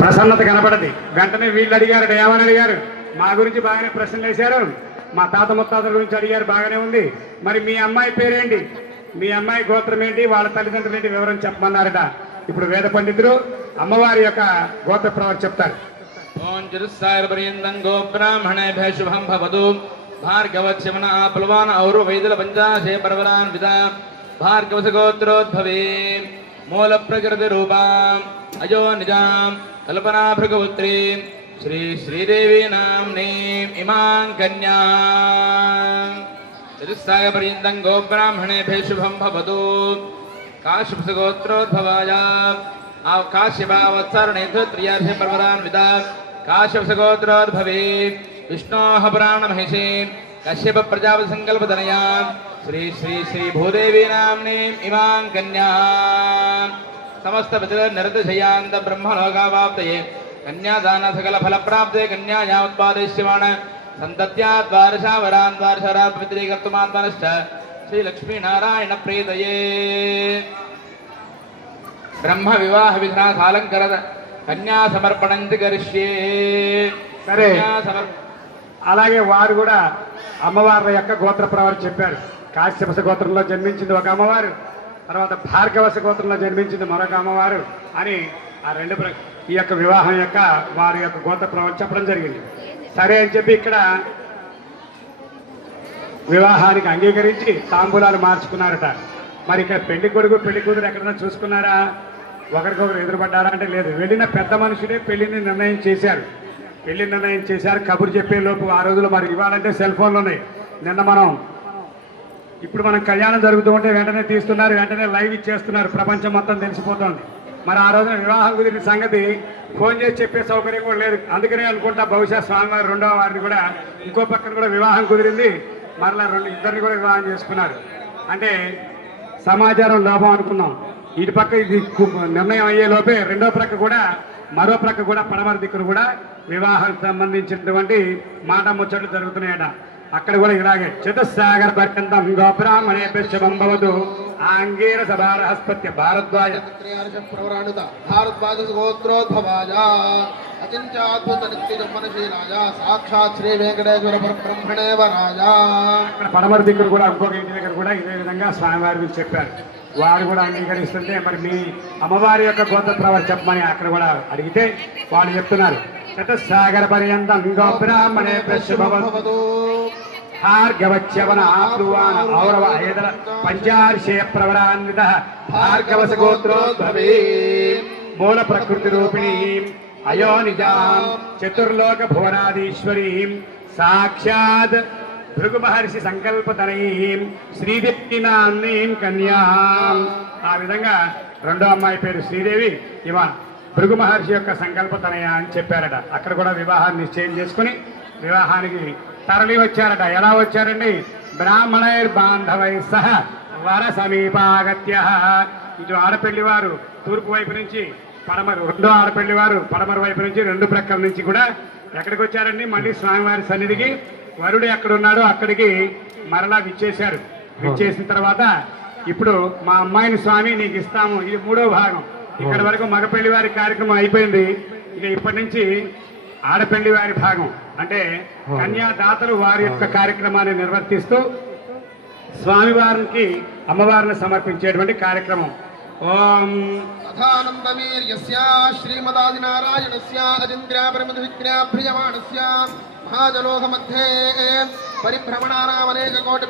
ప్రసన్నత కనపడది. వెంటనే వీళ్ళు అడిగారు, ఏమని అడిగారు? మా గురించి బాగానే ప్రశ్నలు వేశారు, మా తాత ముత్తాతల గురించి అడిగారు, బాగానే ఉంది. మరి మీ అమ్మాయి పేరేంటి, మీ అమ్మాయి గోత్రం ఏంటి, వాళ్ళ తల్లిదండ్రులు ఏంటి, వివరం చెప్పమన్నారట. ఇప్పుడు వేద పండితులు అమ్మవారి యొక్క గోత్ర ప్రవర్ చెప్తారు. ఓం చిరుస్సాయపర్యంతం గోబ్రాహ్మణేభ్య శుభం భవతు. భార్గవత్యమన ప్లవాన్ ఔరు వైదల పంచాశే పర్వరాన్ విదా భార్గవస గోత్రోద్భవే మూల ప్రకృతి రూపాం అజో నిజాం కల్పనా భృగపుత్రీ శ్రీ శ్రీదేవి నామ్నీ ఇమాం కన్యా. చిరుస్సాయపర్యంతం గోబ్రాహ్మణేభ్య శుభం భవతు. కాశ్యప గోత్రోద్భవాయ కాశ్యపావత్సరణేత్రియాభ్య పర్వరాన్ విదా కాశ్యప గోత్రోద్భవే విష్ణోః పురాణ మహిషే కశ్యప ప్రజాపతి సంకల్పతనయా శ్రీ శ్రీ శ్రీ భూదేవి నామ్నీ ఇమాం కన్యా. సమస్త నిరతిశయాంత బ్రహ్మలోకావాప్తయే కన్యాదాన సకల ఫలప్రాప్తే కన్యాయా ఉత్పాదయిష్యమాణ సంతత్యా ద్వాదశా వరాన్ ద్వాదశవరాన్ పవిత్రీకర్తుమాత్మనశ్చ శ్రీ లక్ష్మీనారాయణ ప్రీతయే. బ్రహ్మ వివాహ విధానాలంకర కన్యా సమర్పణంతి కరిష్యే. సరే, అలాగే వారు కూడా అమ్మవార్ల యొక్క గోత్ర ప్రవర్ చెప్పారు. కాశ్యపస గోత్రంలో జన్మించింది ఒక అమ్మవారు, తర్వాత భార్గవస గోత్రంలో జన్మించింది మరొక అమ్మవారు అని ఆ రెండు ఈ యొక్క వివాహం యొక్క వారి యొక్క గోత్ర ప్రవర్ చెప్పడం జరిగింది. సరే అని చెప్పి ఇక్కడ వివాహానికి అంగీకరించి తాంబూలాలు మార్చుకున్నారట. మరి ఇక్కడ పెళ్లి కొడుకు పెళ్లి కూతురు ఎక్కడన్నా చూసుకున్నారా, ఒకరికొకరు ఎదురుపడ్డారా అంటే లేదు. వెళ్ళిన పెద్ద మనుషులే పెళ్లిని నిర్ణయం చేశారు. పెళ్లి నిర్ణయం చేశారు. కబురు చెప్పే లోపు ఆ రోజులు మరి ఇవ్వాలంటే సెల్ ఫోన్లు ఉన్నాయి. ఇప్పుడు మనం కళ్యాణం జరుగుతూ ఉంటే వెంటనే తీస్తున్నారు, వెంటనే లైవ్ ఇచ్చేస్తున్నారు, ప్రపంచం మొత్తం తెలిసిపోతుంది. మరి ఆ రోజున వివాహం కుదిరిన సంగతి ఫోన్ చేసి చెప్పే సౌకర్యం కూడా లేదు. అందుకనే అనుకుంటా బహుశా స్వామివారి రెండవ వారిని కూడా ఇంకో పక్కన కూడా వివాహం కుదిరింది, మరలా ఇద్దరిని కూడా వివాహం చేసుకున్నారు. అంటే సమాచారం లోపం అనుకున్నాం. ఇటు పక్క ఇది నిర్ణయం అయ్యే లోపే రెండో ప్రక్క కూడా మరో ప్రక్క కూడా పడమర దిక్కును కూడా వివాహం సంబంధించినటువంటి మాట ముచ్చట్లు జరుగుతున్నాయట. అక్కడ కూడా ఇలాగే చతుస్సాగర పర్యంతం గోబ్రాహ్మణేభ్య శుభం భవతు. ఆంగీర సభారహస్పత్య భారద్వాజ భారద్వాజ గోత్రోద్భవాయ అచించాద్భుత నిత్యజన్మనశీలాయ సాక్షాత్ శ్రీ వెంకటేశ్వర బ్రహ్మణేవరాయ. అక్కడ పడమర దిక్కును కూడా ఇంకొక ఇంటి దగ్గర కూడా ఇదే విధంగా స్వామివారి గురించి చెప్పారు. వారు కూడా అంగీకరిస్తుంటే మరి మీ అమ్మవారి యొక్క గోత్ర ప్రవర్ చెప్పమని అక్కడ కూడా అడిగితే వాళ్ళు చెప్తున్నారు. చతుస్సాగర పర్యంతం గోబ్రాహ్మణేభ్య శుభం భవతు. భార్గవచ్యవన ఆప్లువాన ఔరవ ఐదల పంచార్షేయ ప్రవరాన్విత భార్గవస గోత్రోద్భవే మూల ప్రకృతి రూపిణీ అయో నిజాం చతుర్లోక భువనాదీశ్వరీం సాక్షాత్ భృగు మహర్షి సంకల్పతనయీం శ్రీదేవి నామ్నీం కన్యాం. ఆ విధంగా రెండో అమ్మాయి పేరు శ్రీదేవి, ఇవ భృగు మహర్షి యొక్క సంకల్పతనయ అని చెప్పారట. అక్కడ కూడా వివాహాన్ని నిశ్చయం చేసుకుని వివాహానికి తరలి వచ్చారట. ఎలా వచ్చారండి? బ్రాహ్మణైర్ బాంధవై సహ వర సమీపాగత్య. ఇటు ఆడపెళ్లి వారు తూర్పు వైపు నుంచి, రెండో ఆడపెళ్లి వారు పడమర వైపు నుంచి, రెండు ప్రక్కల నుంచి కూడా ఎక్కడికి వచ్చారండి? మళ్ళీ స్వామివారి సన్నిధికి వరుడు ఎక్కడున్నాడో అక్కడికి మరలా విచ్చేశారు. విచ్చేసిన తర్వాత ఇప్పుడు మా అమ్మాయిని స్వామి నీకు ఇస్తాము, ఇది మూడో భాగం. ఇక్కడ వరకు మగపెళ్లి వారి కార్యక్రమం అయిపోయింది. ఇక ఇప్పటి నుంచి ఆడపెళ్లి వారి భాగం, అంటే కన్యాదాతలు వారి యొక్క కార్యక్రమాన్ని నిర్వర్తిస్తూ స్వామివారికి అమ్మవారిని సమర్పించేటువంటి కార్యక్రమం. ఓం తథానందవీర్యస్య శ్రీమదాదినారాయణస్య అజింద్ర్యాపరిమితవిజ్ఞాప్రియమాణస్య మహాజలోక మధ్యే పరిభ్రమణానామనేక కోటి